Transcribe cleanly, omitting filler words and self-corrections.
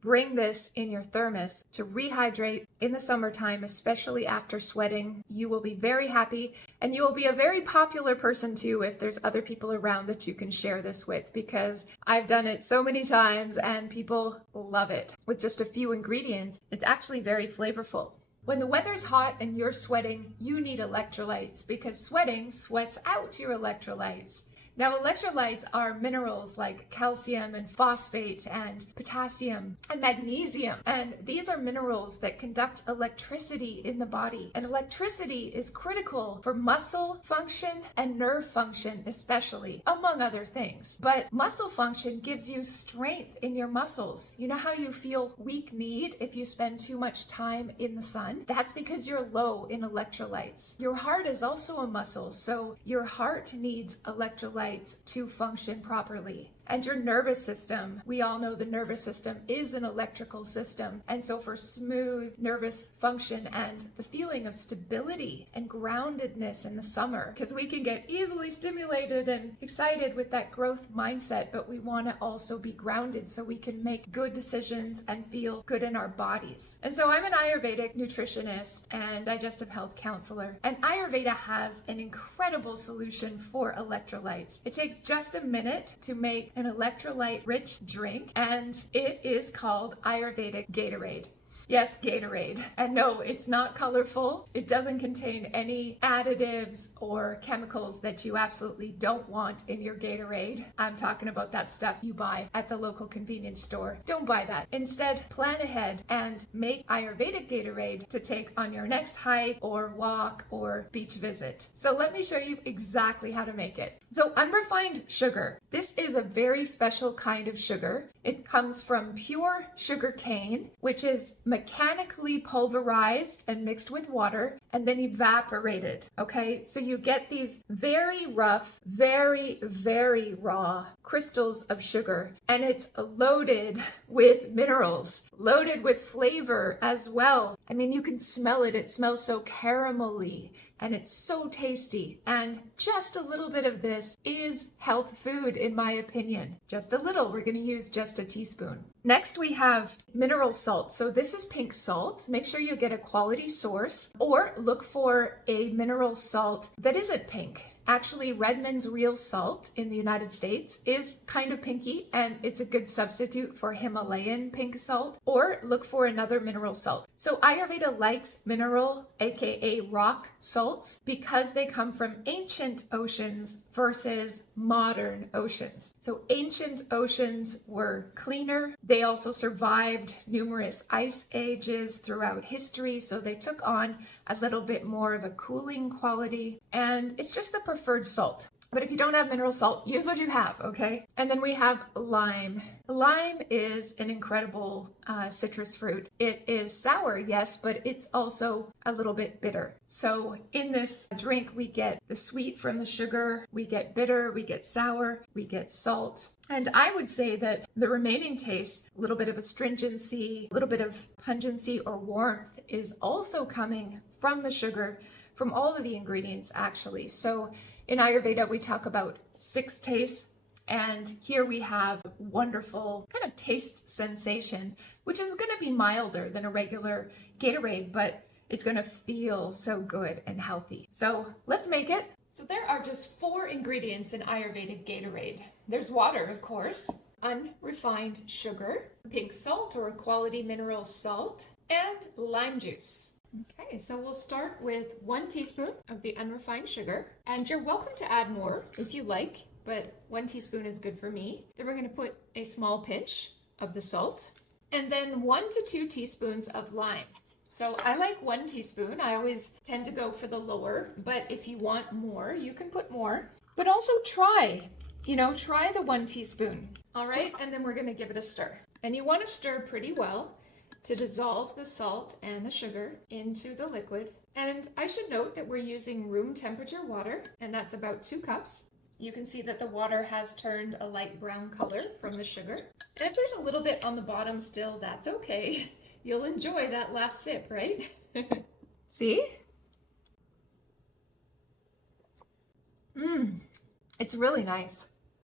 bring this in your thermos to rehydrate in the summertime, especially after sweating. You will be very happy, and you will be a very popular person too if there's other people around that you can share this with, because I've done it so many times and people love it. With just a few ingredients, it's actually very flavorful. When the weather's hot and you're sweating, you need electrolytes, because sweating sweats out your electrolytes. Now, electrolytes are minerals like calcium and phosphate and potassium and magnesium. And these are minerals that conduct electricity in the body. And electricity is critical for muscle function and nerve function, especially, among other things. But muscle function gives you strength in your muscles. You know how you feel weak-kneed if you spend too much time in the sun? That's because you're low in electrolytes. Your heart is also a muscle, so your heart needs electrolytes to function properly. And your nervous system, we all know the nervous system is an electrical system. And so for smooth nervous function and the feeling of stability and groundedness in the summer, because we can get easily stimulated and excited with that growth mindset, but we want to also be grounded so we can make good decisions and feel good in our bodies. And so I'm an Ayurvedic nutritionist and digestive health counselor. And Ayurveda has an incredible solution for electrolytes. It takes just a minute to make an electrolyte-rich drink, and it is called Ayurvedic Gatorade. Yes, Gatorade. And no, it's not colorful. It doesn't contain any additives or chemicals that you absolutely don't want in your Gatorade. I'm talking about that stuff you buy at the local convenience store. Don't buy that. Instead, plan ahead and make Ayurvedic Gatorade to take on your next hike or walk or beach visit. So let me show you exactly how to make it. So unrefined sugar. This is a very special kind of sugar. It comes from pure sugar cane, which is mechanically pulverized and mixed with water and then evaporated. Okay, so you get these very rough, very raw crystals of sugar, and it's loaded with minerals, loaded with flavor as well. I mean, you can smell it. It smells so caramelly. And it's so tasty. And just a little bit of this is health food, in my opinion. Just a little. We're going to use just a teaspoon. Next, we have mineral salt. So this is pink salt. Make sure you get a quality source, or look for a mineral salt that isn't pink. Actually, Redmond's Real Salt in the United States is kind of pinky, and it's a good substitute for Himalayan pink salt, or look for another mineral salt. So Ayurveda likes mineral, aka rock salts, because they come from ancient oceans versus modern oceans. So ancient oceans were cleaner. They also survived numerous ice ages throughout history, so they took on a little bit more of a cooling quality, and it's just the preferred salt. But if you don't have mineral salt, use what you have, okay? And then we have lime. Lime is an incredible citrus fruit. It is sour, yes, but it's also a little bit bitter. So in this drink, we get the sweet from the sugar, we get bitter, we get sour, we get salt. And I would say that the remaining taste, a little bit of astringency, a little bit of pungency or warmth, is also coming from the sugar, from all of the ingredients actually. So in Ayurveda, we talk about 6 tastes, and here we have wonderful kind of taste sensation, which is going to be milder than a regular Gatorade, but it's going to feel so good and healthy. So let's make it. So there are just 4 ingredients in Ayurvedic Gatorade. There's water, of course, unrefined sugar, pink salt or a quality mineral salt, and lime juice. Okay, so we'll start with 1 teaspoon of the unrefined sugar, and you're welcome to add more if you like, but 1 teaspoon is good for me. Then we're going to put a small pinch of the salt, and then 1 to 2 teaspoons of lime. So I like 1 teaspoon. I always tend to go for the lower, but if you want more, you can put more. But also try the 1 teaspoon. All right, and then we're going to give it a stir. And you want to stir pretty well to dissolve the salt and the sugar into the liquid. And I should note that we're using room temperature water, and that's about 2 cups. You can see that the water has turned a light brown color from the sugar. And if there's a little bit on the bottom still, that's okay. You'll enjoy that last sip, right? See? It's really nice.